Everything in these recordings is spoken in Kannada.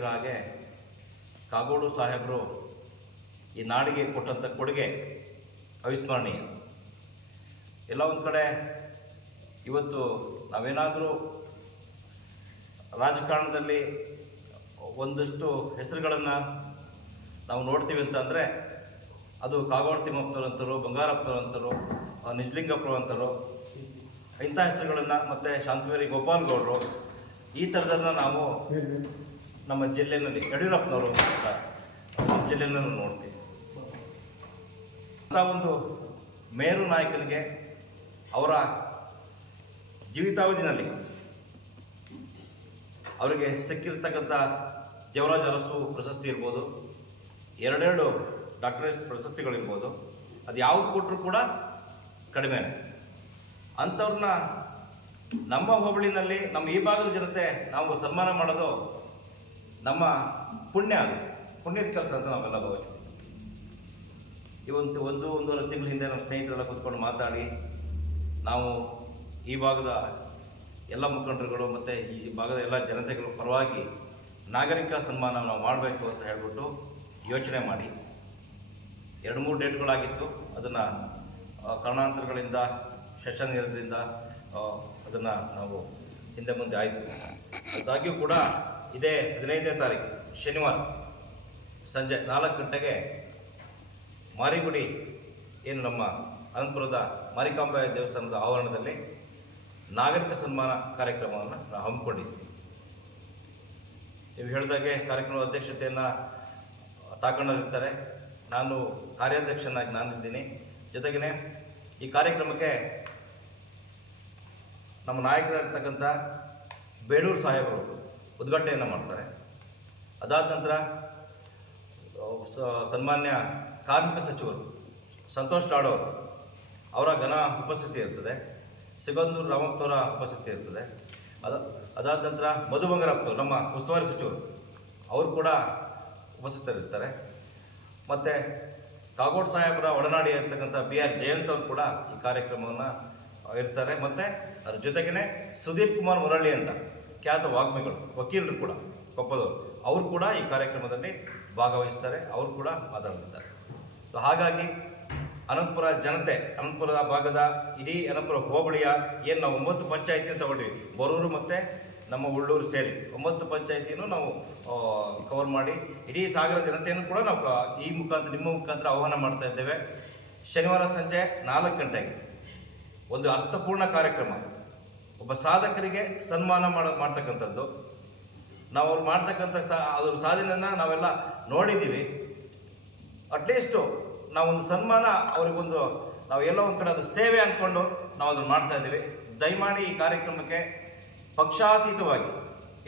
ಹಾಗೆ ಕಾಗೋಡು ಸಾಹೇಬರು ಈ ನಾಡಿಗೆ ಕೊಟ್ಟಂಥ ಕೊಡುಗೆ ಅವಿಸ್ಮರಣೀಯ. ಎಲ್ಲ ಒಂದು ಕಡೆ ಇವತ್ತು ನಾವೇನಾದರೂ ರಾಜಕಾರಣದಲ್ಲಿ ಒಂದಷ್ಟು ಹೆಸರುಗಳನ್ನು ನಾವು ನೋಡ್ತೀವಿ ಅಂತಂದರೆ ಅದು ಕಾಗೋಡು ತಿಮ್ಮಪ್ಪನವರಂತರು ಬಂಗಾರಪ್ಪನವರಂತರು ನಿಜಲಿಂಗಪ್ಪನವರಂತರು ಇಂಥ ಹೆಸರುಗಳನ್ನು ಮತ್ತು ಶಾಂತವೇರಿ ಗೋಪಾಲ್ ಗೌಡರು ಈ ಥರದನ್ನು ನಾವು ನಮ್ಮ ಜಿಲ್ಲೆಯಲ್ಲಿ ಯಡಿಯೂರಪ್ಪನವರು ಅಂತ ನಮ್ಮ ಜಿಲ್ಲೆಯಲ್ಲಿ ನೋಡ್ತೀವಿ. ಅಂಥ ಒಂದು ಮೇರು ನಾಯಕನಿಗೆ ಅವರ ಜೀವಿತಾವಧಿನಲ್ಲಿ ಅವರಿಗೆ ಸಿಕ್ಕಿರ್ತಕ್ಕಂಥ ದೇವರಾಜ ಅರಸು ಪ್ರಶಸ್ತಿ ಇರ್ಬೋದು, ಎರಡೆರಡು ಡಾಕ್ಟರೇಟ್ ಪ್ರಶಸ್ತಿಗಳಿರ್ಬೋದು, ಅದು ಯಾವ್ದು ಕೊಟ್ಟರು ಕೂಡ ಕಡಿಮೆ ಅಂಥವ್ರನ್ನ ನಮ್ಮ ಹೋಬಳಿನಲ್ಲಿ, ನಮ್ಮ ಈ ಭಾಗದ ಜನತೆ ನಾವು ಸನ್ಮಾನ ಮಾಡೋದು ನಮ್ಮ ಪುಣ್ಯ ಅದು. ಪುಣ್ಯದ ಕೆಲಸ ಅಂತ ನಾವೆಲ್ಲ ಭಾವಿಸ್ತೀವಿ. ಇವತ್ತು ಒಂದು, ಒಂದೂವರೆ ತಿಂಗಳ ಹಿಂದೆ ನಮ್ಮ ಸ್ನೇಹಿತರೆಲ್ಲ ಕೂತ್ಕೊಂಡು ಮಾತಾಡಿ, ನಾವು ಈ ಭಾಗದ ಎಲ್ಲ ಮುಖಂಡರುಗಳು ಮತ್ತು ಈ ಭಾಗದ ಎಲ್ಲ ಜನತೆಗಳ ಪರವಾಗಿ ನಾಗರಿಕ ಸನ್ಮಾನ ನಾವು ಮಾಡಬೇಕು ಅಂತ ಹೇಳ್ಬಿಟ್ಟು ಯೋಚನೆ ಮಾಡಿ. ಎರಡು ಮೂರು ಡೇಟ್ಗಳಾಗಿತ್ತು. ಅದನ್ನು ಕಾರಣಾಂತರಗಳಿಂದ ಸೆಷನ್ ಇರೋದ್ರಿಂದ ಅದನ್ನು ನಾವು ಹಿಂದೆ ಮುಂದೆ ಆಯಿತು. ಅದಾಗ್ಯೂ ಕೂಡ ಇದೇ ಹದಿನೈದನೇ ತಾರೀಕು, ಶನಿವಾರ ಸಂಜೆ ನಾಲ್ಕು ಗಂಟೆಗೆ ಮಾರಿಗುಡಿ ಏನು ನಮ್ಮ ಅನಂತಪುರದ ಮಾರಿಕಾಂಬೆ ದೇವಸ್ಥಾನದ ಆವರಣದಲ್ಲಿ ನಾಗರಿಕ ಸನ್ಮಾನ ಕಾರ್ಯಕ್ರಮವನ್ನು ನಾವು ಹಮ್ಮಿಕೊಂಡಿದ್ದೀವಿ ನೀವು ಹೇಳಿದಾಗೆ ಕಾರ್ಯಕ್ರಮದ ಅಧ್ಯಕ್ಷತೆಯನ್ನು ತಾಕೊಂಡಿರ್ತಾರೆ ನಾನು ಕಾರ್ಯಾಧ್ಯಕ್ಷನಾಗಿ ನಾನಿದ್ದೀನಿ. ಜೊತೆಗೇ ಈ ಕಾರ್ಯಕ್ರಮಕ್ಕೆ ನಮ್ಮ ನಾಯಕರಾಗಿರ್ತಕ್ಕಂಥ ಬೇಳೂರು ಸಾಹೇಬರು ಉದ್ಘಾಟನೆಯನ್ನು ಮಾಡ್ತಾರೆ. ಅದಾದ ನಂತರ ಸನ್ಮಾನ್ಯ ಕಾರ್ಮಿಕ ಸಚಿವರು ಸಂತೋಷ್ ಲಾಡೋ ಅವರ ಘನ ಉಪಸ್ಥಿತಿ ಇರ್ತದೆ. ಸಿಗಂದೂರು ರಾಮಪ್ಪನವರ ಉಪಸ್ಥಿತಿ ಇರ್ತದೆ. ಅದ, ಅದಾದ ನಂತರ ಮಧು ಬಂಗಾರಪ್ಪನವರು ನಮ್ಮ ಉಸ್ತುವಾರಿ ಸಚಿವರು ಅವರು ಕೂಡ ಉಪಸ್ಥಿತರಿರ್ತಾರೆ. ಮತ್ತು ಕಾಗೋಡು ಸಾಹೇಬರ ಒಡನಾಡಿ ಇರ್ತಕ್ಕಂಥ ಬಿ ಆರ್ ಜಯಂತ್ ಅವರು ಕೂಡ ಈ ಕಾರ್ಯಕ್ರಮವನ್ನು ಇರ್ತಾರೆ. ಮತ್ತು ಅದ್ರ ಜೊತೆಗೇ ಸುದೀಪ್ ಕುಮಾರ್ ಮುರಳಿ ಅಂತ ಖ್ಯಾತ ವಾಗ್ಮಿಗಳು, ವಕೀಲರು ಕೂಡ, ಕೊಪ್ಪದವರು. ಅವರು ಕೂಡ ಈ ಕಾರ್ಯಕ್ರಮದಲ್ಲಿ ಭಾಗವಹಿಸ್ತಾರೆ, ಅವರು ಕೂಡ ಮಾತನಾಡುತ್ತಾರೆ ಹಾಗಾಗಿ ಅನಂತಪುರ ಜನತೆ, ಅನಂತಪುರದ ಭಾಗದ ಇಡೀ ಅನಂತಪುರ ಹೋಬಳಿಯ ಏನು ನಾವು ಒಂಬತ್ತು ಪಂಚಾಯತಿ ತಗೊಂಡ್ವಿ, ಬರೂರು ಮತ್ತು ನಮ್ಮ ಉಳ್ಳೂರು ಸೇರಿ ಒಂಬತ್ತು ಪಂಚಾಯಿತಿನೂ ನಾವು ಕವರ್ ಮಾಡಿ, ಇಡೀ ಸಾಗರ ಜನತೆಯನ್ನು ಕೂಡ ನಾವು ಈ ಮುಖಾಂತರ, ನಿಮ್ಮ ಮುಖಾಂತರ ಆಹ್ವಾನ ಮಾಡ್ತಾ ಇದ್ದೇವೆ. ಶನಿವಾರ ಸಂಜೆ ನಾಲ್ಕು ಗಂಟೆಗೆ ಒಂದು ಅರ್ಥಪೂರ್ಣ ಕಾರ್ಯಕ್ರಮ. ಒಬ್ಬ ಸಾಧಕರಿಗೆ ಸನ್ಮಾನ ಮಾಡ, ಮಾಡ್ತಕ್ಕಂಥದ್ದು. ನಾವು ಅವ್ರು ಮಾಡ್ತಕ್ಕಂಥ ಸಾ, ಅದ್ರ ಸಾಧನೆಯನ್ನು ನಾವೆಲ್ಲ ನೋಡಿದ್ದೀವಿ. ಅಟ್ಲೀಸ್ಟು ನಾವೊಂದು ಸನ್ಮಾನ, ಅವ್ರಿಗೊಂದು, ನಾವು ಎಲ್ಲೋ ಒಂದು ಕಡೆ ಅದು ಸೇವೆ ಅಂದ್ಕೊಂಡು ನಾವು ಅದನ್ನು ಮಾಡ್ತಾ ಇದ್ದೀವಿ. ದಯಮಾಡಿ ಈ ಕಾರ್ಯಕ್ರಮಕ್ಕೆ ಪಕ್ಷಾತೀತವಾಗಿ,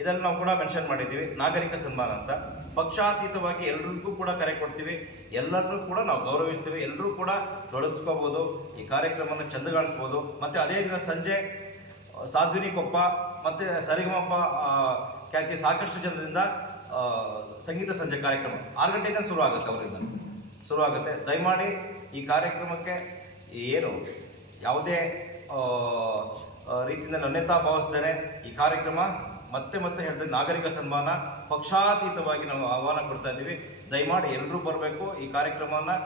ಇದನ್ನು ನಾವು ಕೂಡ ಮೆನ್ಷನ್ ಮಾಡಿದ್ದೀವಿ, ನಾಗರಿಕ ಸನ್ಮಾನ ಅಂತ. ಪಕ್ಷಾತೀತವಾಗಿ ಎಲ್ರಿಗೂ ಕೂಡ ಕರೆ ಕೊಡ್ತೀವಿ. ಎಲ್ಲರನ್ನೂ ಕೂಡ ನಾವು ಗೌರವಿಸ್ತೀವಿ. ಎಲ್ಲರೂ ಕೂಡ ತೊಡಗಿಸ್ಕೋಬೋದು. ಈ ಕಾರ್ಯಕ್ರಮನ ಚಂದಗಾಣಿಸ್ಬೋದು. ಮತ್ತು ಅದೇ ದಿನ ಸಂಜೆ ಸಾಧ್ವಿನಿ ಕೊಪ್ಪ ಮತ್ತು ಸರಿಗಮಪ್ಪ ಖ್ಯಾತಿಯ ಸಾಕಷ್ಟು ಜನರಿಂದ ಸಂಗೀತ ಸಂಜೆ ಕಾರ್ಯಕ್ರಮ. ಆರು ಗಂಟೆಯಿಂದ ಶುರು ಆಗುತ್ತೆ ಅವರಿಂದ. ಶುರು ಆಗುತ್ತೆ. ದಯಮಾಡಿ ಈ ಕಾರ್ಯಕ್ರಮಕ್ಕೆ ಏನು ಯಾವುದೇ ರೀತಿಯಿಂದ ಅನ್ಯತಾ ಭಾವಿಸ್ತೇನೆ ಈ ಕಾರ್ಯಕ್ರಮ ಮತ್ತೆ ಮತ್ತೆ ಹೇಳ್ತಾರೆ ನಾಗರಿಕ ಸನ್ಮಾನ ಪಕ್ಷಾತೀತವಾಗಿ ನಾವು ಆಹ್ವಾನ ಕೊಡ್ತಾ ಇದ್ದೀವಿ. ದಯಮಾಡಿ ಎಲ್ಲರೂ ಬರಬೇಕು. ಈ ಕಾರ್ಯಕ್ರಮವನ್ನು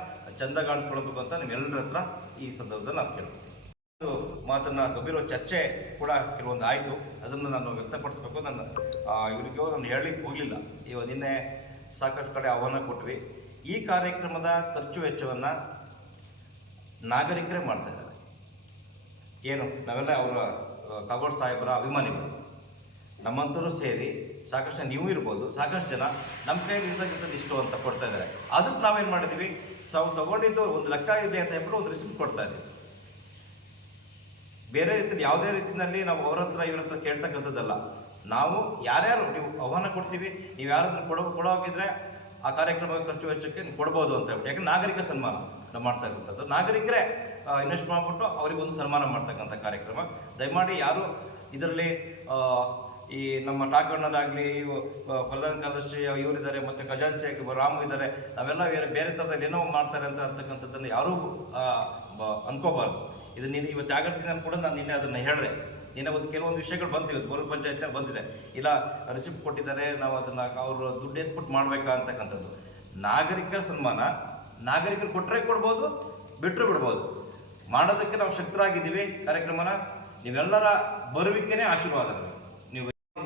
ಚಂದಗಾಣಿಸ್ಕೊಳ್ಬೇಕು ಅಂತ ನಿಮ್ಮೆಲ್ಲರ ಹತ್ರ ಈ ಸಂದರ್ಭದಲ್ಲಿ ನಾವು ಕೇಳ್ತೀನಿ ಒಂದು ಮಾತನ್ನ ಗಂಭೀರ ಚರ್ಚೆ ಕೂಡ ಕೆಲವೊಂದು ಆಯಿತು ಅದನ್ನು ನಾನು ವ್ಯಕ್ತಪಡಿಸ್ಬೇಕು. ನನ್ನ ಇವರಿಗೆ ನಾನು ಹೇಳಲಿಕ್ಕೆ ಹೋಗಲಿಲ್ಲ. ಇವ ನಿನ್ನೆ ಸಾಕಷ್ಟು ಕಡೆ ಆಹ್ವಾನ ಕೊಟ್ವಿ. ಈ ಕಾರ್ಯಕ್ರಮದ ಖರ್ಚು ವೆಚ್ಚವನ್ನು ನಾಗರಿಕರೇ ಮಾಡ್ತಾ ಇದ್ದಾರೆ. ಏನು? ನಾವೆಲ್ಲ ಅವರ ಕಾಗೋಡ್ ಸಾಹೇಬರ ಅಭಿಮಾನಿಗಳು. ನಮ್ಮಂತರೂ ಸೇರಿ ಸಾಕಷ್ಟು ನೀವು ಇರ್ಬೋದು, ಸಾಕಷ್ಟು ಜನ ನಮ್ಮ ಕೈಯಲ್ಲಿ ಇಷ್ಟು ಅಂತ ಕೊಡ್ತಾ ಇದ್ದಾರೆ. ಅದಕ್ಕೆ ನಾವೇನು ಮಾಡಿದ್ವಿ ಸಾವು ತಗೊಂಡಿದ್ದು ಒಂದು ಲೆಕ್ಕ ಇದೆ ಅಂತ ಹೇಳ್ಬಿಟ್ಟು ಒಂದು ರಿಸಿಪ್ಟ್ ಕೊಡ್ತಾ ಇದ್ದೀವಿ. ಬೇರೆ ರೀತಿಯಲ್ಲಿ ಯಾವುದೇ ರೀತಿಯಲ್ಲಿ ನಾವು ಅವ್ರ ಹತ್ರ, ಇವ್ರ ಹತ್ರ ಕೇಳ್ತಕ್ಕಂಥದ್ದಲ್ಲ. ನಾವು ಯಾರ್ಯಾರು, ನೀವು ಆಹ್ವಾನ ಕೊಡ್ತೀವಿ, ನೀವು ಯಾರಾದ್ರೂ ಕೊಡೋ, ಕೊಡೋಗಿದ್ರೆ ಆ ಕಾರ್ಯಕ್ರಮ ಖರ್ಚು ವೆಚ್ಚಕ್ಕೆ ನೀವು ಕೊಡ್ಬೋದು ಅಂತ ಹೇಳ್ಬಿಟ್ಟು. ಯಾಕಂದ್ರೆ ನಾಗರಿಕ ಸನ್ಮಾನ ನಾವು ಮಾಡ್ತಾ ನಾಗರಿಕರೇ ಇನ್ವೆಸ್ಟ್ ಮಾಡಿಬಿಟ್ಟು ಅವ್ರಿಗೆ ಒಂದು ಸನ್ಮಾನ ಮಾಡ್ತಕ್ಕಂಥ ಕಾರ್ಯಕ್ರಮ. ದಯಮಾಡಿ ಯಾರು ಇದರಲ್ಲಿ ಈ ನಮ್ಮ ಟಾಕಣ್ಣರಾಗಲಿ ಪ್ರಧಾನ ಕಾರ್ಯದರ್ಶಿ ಇವರಿದ್ದಾರೆ, ಮತ್ತು ಖಜಾನ್ಸಿ ರಾಮು ಇದ್ದಾರೆ, ನಾವೆಲ್ಲ ಬೇರೆ ಬೇರೆ ಥರದಲ್ಲಿ ಏನೋ ಮಾಡ್ತಾರೆ ಅಂತ ಅಂತಕ್ಕಂಥದ್ದನ್ನು ಯಾರೂ ಅನ್ಕೋಬಾರ್ದು. ಇದು ನೀನು ಇವತ್ತು ಜಾಗೃತಿನಲ್ಲಿ ಕೂಡ ನಾನು ನಿನ್ನೆ ಅದನ್ನು ಹೇಳಿದೆ. ನಿನ್ನೆ ಒಂದು ಕೆಲವೊಂದು ವಿಷಯಗಳು ಬಂತಿವೆ ಬರೋ ಪಂಚಾಯತ್ನಲ್ಲಿ ಬಂದಿದೆ. ಇಲ್ಲ ರಿಸಿಪ್ಟ್ ಕೊಟ್ಟಿದ್ದಾರೆ, ನಾವು ಅದನ್ನು ಅವರು ದುಡ್ಡು ಎತ್ಬಿಟ್ಟು ಮಾಡಬೇಕಾ ಅಂತಕ್ಕಂಥದ್ದು. ನಾಗರಿಕರ ಸನ್ಮಾನ, ನಾಗರಿಕರು ಕೊಟ್ಟರೆ ಕೊಡ್ಬೋದು ಬಿಟ್ಟರು ಬಿಡ್ಬೋದು. ಮಾಡೋದಕ್ಕೆ ನಾವು ಶಕ್ತರಾಗಿದ್ದೀವಿ ಕಾರ್ಯಕ್ರಮನ. ನೀವೆಲ್ಲರ ಬರುವಿಕೆನೇ ಆಶೀರ್ವಾದ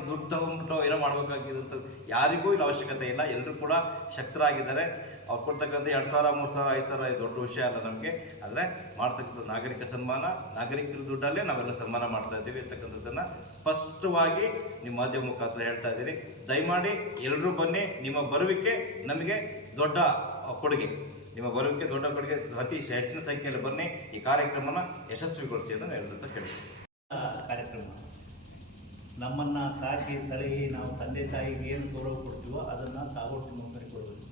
ದುಡ್ಡು ತಗೊಂಡ್ಬಿಟ್ಟು ಏನೋ ಮಾಡ್ಬೇಕಾಗಿದ್ದಂಥ ಯಾರಿಗೂ ಇಲ್ಲಿ ಅವಶ್ಯಕತೆ ಇಲ್ಲ. ಎಲ್ಲರೂ ಕೂಡ ಶಕ್ತರಾಗಿದ್ದಾರೆ. ಅವ್ರು ಕೊಡ್ತಕ್ಕಂಥ ಎರಡು ಸಾವಿರ, ಮೂರು ಸಾವಿರ, ಐದು ಸಾವಿರ ಇದು ದೊಡ್ಡ ವಿಷಯ ಅಲ್ಲ ನಮಗೆ. ಆದರೆ ಮಾಡ್ತಕ್ಕಂಥ ನಾಗರಿಕ ಸನ್ಮಾನ, ನಾಗರಿಕರ ದುಡ್ಡಲ್ಲೇ ನಾವೆಲ್ಲ ಸನ್ಮಾನ ಮಾಡ್ತಾ ಇದ್ದೀವಿ ಅಂತಕ್ಕಂಥದ್ದನ್ನು ಸ್ಪಷ್ಟವಾಗಿ ನಿಮ್ಮ ಮಾಧ್ಯಮ ಮುಖಾಂತರ ಹೇಳ್ತಾ ಇದ್ದೀನಿ. ದಯಮಾಡಿ ಎಲ್ಲರೂ ಬನ್ನಿ. ನಿಮ್ಮ ಬರುವಿಕೆ ನಮಗೆ ದೊಡ್ಡ ಕೊಡುಗೆ. ನಿಮ್ಮ ಬರುವಿಕೆ ದೊಡ್ಡ ಕೊಡುಗೆ. ಅತಿ ಹೆಚ್ಚಿನ ಸಂಖ್ಯೆಯಲ್ಲಿ ಬನ್ನಿ. ಈ ಕಾರ್ಯಕ್ರಮನ ಯಶಸ್ವಿಗೊಳಿಸಿ ಅಂತ ನಾನು ಕೇಳ್ತೀನಿ. ಕಾರ್ಯಕ್ರಮ. ನಮ್ಮನ್ನು ಸಾಕಿ ಸಲಹಿ ನಾವು ತಂದೆ ತಾಯಿಗೆ ಏನು ಗೌರವ ಕೊಡ್ತೀವೋ ಅದನ್ನು ತಾಗೊಟ್ಟು ಮಕ್ಕಳಿಗೆ ಕೊಡಬೇಕು.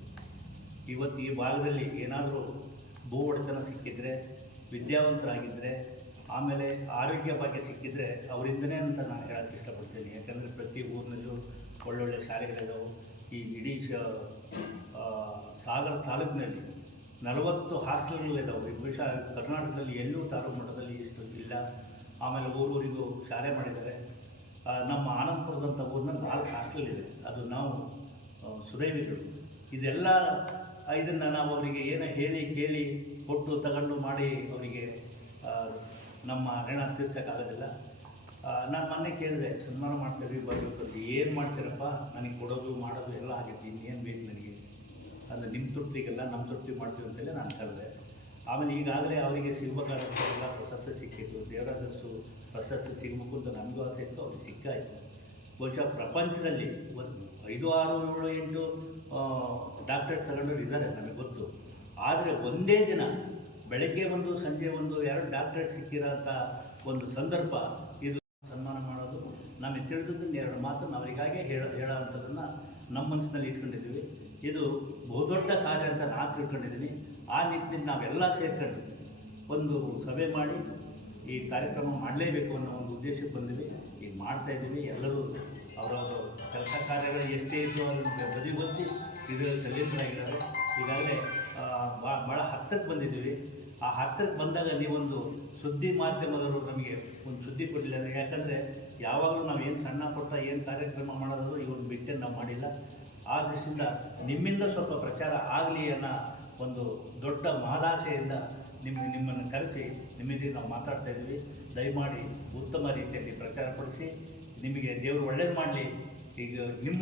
ಇವತ್ತು ಈ ಭಾಗದಲ್ಲಿ ಏನಾದರೂ ಭೂ ಒಡೆತನ ಸಿಕ್ಕಿದ್ರೆ ವಿದ್ಯಾವಂತರಾಗಿದ್ದರೆ ಆಮೇಲೆ ಆರೋಗ್ಯ ಭಾಗ್ಯ ಸಿಕ್ಕಿದ್ರೆ ಅವರಿಂದನೇ ಅಂತ ನಾನು ಹೇಳೋಕ್ಕೆ ಇಷ್ಟಪಡ್ತೀನಿ. ಯಾಕಂದರೆ ಪ್ರತಿ ಊರಿನಲ್ಲೂ ಒಳ್ಳೊಳ್ಳೆ ಶಾಲೆಗಳಿದಾವೆ. ಈ ಇಡೀ ಸಾಗರ ತಾಲೂಕಿನಲ್ಲಿ ನಲವತ್ತು ಹಾಸ್ಟೆಲ್ಗಳಿದ್ದಾವೆ ವಿಶ ಕರ್ನಾಟಕದಲ್ಲಿ ಎಲ್ಲೂ ತಾಲೂಕು ಮಟ್ಟದಲ್ಲಿ ಇಷ್ಟು ಇಲ್ಲ. ಆಮೇಲೆ ಊರೂರಿಗೂ ಶಾಲೆ ಮಾಡಿದ್ದಾರೆ. ನಮ್ಮ ಆನಂದಪುರದಂಥ ಊರಿನಲ್ಲಿ ನಾಲ್ಕು ಹಾಸ್ಟೆಲ್ ಇದೆ. ಅದು ನಾವು ಸುದೈವಿಗಳು ಇದೆಲ್ಲ ಇದನ್ನು ನಾವು ಅವರಿಗೆ ಏನೋ ಹೇಳಿ ಕೇಳಿ ಕೊಟ್ಟು ತಗೊಂಡು ಮಾಡಿ ಅವರಿಗೆ ನಮ್ಮ ಋಣ ತೀರ್ಸೋಕ್ಕಾಗೋದಿಲ್ಲ. ನಾನು ಮೊನ್ನೆ ಕೇಳಿದೆ, ಸನ್ಮಾನ ಮಾಡ್ತೀವಿ ಬರಬೇಕು ಏನು ಮಾಡ್ತೀರಪ್ಪ? ನನಗೆ ಕೊಡೋದು, ಮಾಡೋದು ಎಲ್ಲ ಆಗೈತಿ, ಇನ್ನೇನು ಬೇಕು ನನಗೆ? ಅಂದರೆ ನಿಮ್ಮ ತೃಪ್ತಿಗೆಲ್ಲ ನಮ್ಮ ತೃಪ್ತಿ ಮಾಡ್ತೀವಿ ಅಂತೇಳಿ ನಾನು ಕರೆದೆ. ಆಮೇಲೆ ಈಗಾಗಲೇ ಅವರಿಗೆ ಸಿಗ್ಬೇಕಾದಂಥವೆಲ್ಲ ಪ್ರಶಸ್ತಿ ಸಿಕ್ಕಿತ್ತು, ದೇವರಾಜಸ್ಸು ಪ್ರಶಸ್ತಿ ಸಿಗಬೇಕು ಅಂತ ನಮಗೂ ಆಸೆ ಇತ್ತು, ಅವ್ರಿಗೆ ಸಿಕ್ಕಾಯಿತು. ಬಹುಶಃ ಪ್ರಪಂಚದಲ್ಲಿ ಒಂದು ಐದು, ಆರು, ಏಳು, ಎಂಟು ಡಾಕ್ಟರೇಟ್ ತಗೊಂಡವ್ರು ಇದ್ದಾರೆ ನಮಗೆ ಗೊತ್ತು. ಆದರೆ ಒಂದೇ ದಿನ ಬೆಳಗ್ಗೆ ಒಂದು ಸಂಜೆ ಒಂದು ಎರಡು ಡಾಕ್ಟರೇಟ್ ಸಿಕ್ಕಿರೋಂಥ ಒಂದು ಸಂದರ್ಭ, ಇದು ಸನ್ಮಾನ ಮಾಡೋದು. ನಮಗೆ ತಿಳಿದಿದ್ದು ಎರಡು ಮಾತನ್ನು ಅವರಿಗಾಗೆ ಹೇಳ, ಹೇಳೋವಂಥದ್ದನ್ನು ನಮ್ಮ ಮನಸ್ಸಿನಲ್ಲಿ ಇಟ್ಕೊಂಡಿದ್ದೀವಿ. ಇದು ಬಹುದೊಡ್ಡ ಕಾರ್ಯ ಅಂತ ನಾನು ತಿಳ್ಕೊಂಡಿದ್ದೀನಿ. ಆ ನಿಟ್ಟಿನಲ್ಲಿ ನಾವೆಲ್ಲ ಸೇರ್ಕೊಂಡು ಒಂದು ಸಭೆ ಮಾಡಿ ಈ ಕಾರ್ಯಕ್ರಮ ಮಾಡಲೇಬೇಕು ಅನ್ನೋ ಒಂದು ಉದ್ದೇಶಕ್ಕೆ ಬಂದಿವಿ. ಈಗ ಮಾಡ್ತಾ ಇದ್ದೀವಿ. ಎಲ್ಲರೂ ಅವರವರ ಕೆಲಸ ಕಾರ್ಯಗಳು ಎಷ್ಟೇ ಇದ್ದು ಅದನ್ನು ಬದಿ ಇದರಲ್ಲಿ ತಲ್ಲೀನರಾಗಿದ್ದಾರೆ ಈಗಾಗಲೇ ಭಾಳ ಹತ್ತಿರಕ್ಕೆ ಬಂದಿದ್ದೀವಿ. ಆ ಹತ್ತಿರಕ್ಕೆ ಬಂದಾಗ ನೀವೊಂದು ಸುದ್ದಿ ಮಾಧ್ಯಮದವರು ನಮಗೆ ಒಂದು ಸುದ್ದಿ ಕೊಡಲಿಲ್ಲ ಯಾಕಂದರೆ ಯಾವಾಗಲೂ ನಾವು ಏನು ಸಣ್ಣ ಪುಟ್ಟ ಏನು ಕಾರ್ಯಕ್ರಮ ಮಾಡೋದಾದ್ರೂ ಈ ಒಂದು ನಾವು ಮಾಡಿಲ್ಲ. ಆ ದೃಷ್ಟಿಯಿಂದ ನಿಮ್ಮಿಂದ ಸ್ವಲ್ಪ ಪ್ರಚಾರ ಆಗಲಿ ಅನ್ನೋ ಒಂದು ದೊಡ್ಡ ಮಹದಾಶೆಯಿಂದ ನಿಮ್ಮ ನಿಮ್ಮನ್ನು ಕರೆಸಿ, ನಿಮ್ಮಿಂದ ನಾವು ಮಾತಾಡ್ತಾ ಇದ್ದೀವಿ. ದಯಮಾಡಿ ಉತ್ತಮ ರೀತಿಯಲ್ಲಿ ಪ್ರಚಾರ ಪಡಿಸಿ, ನಿಮಗೆ ದೇವರು ಒಳ್ಳೇದು ಮಾಡಲಿ. ಈಗ ನಿಮ್ಮ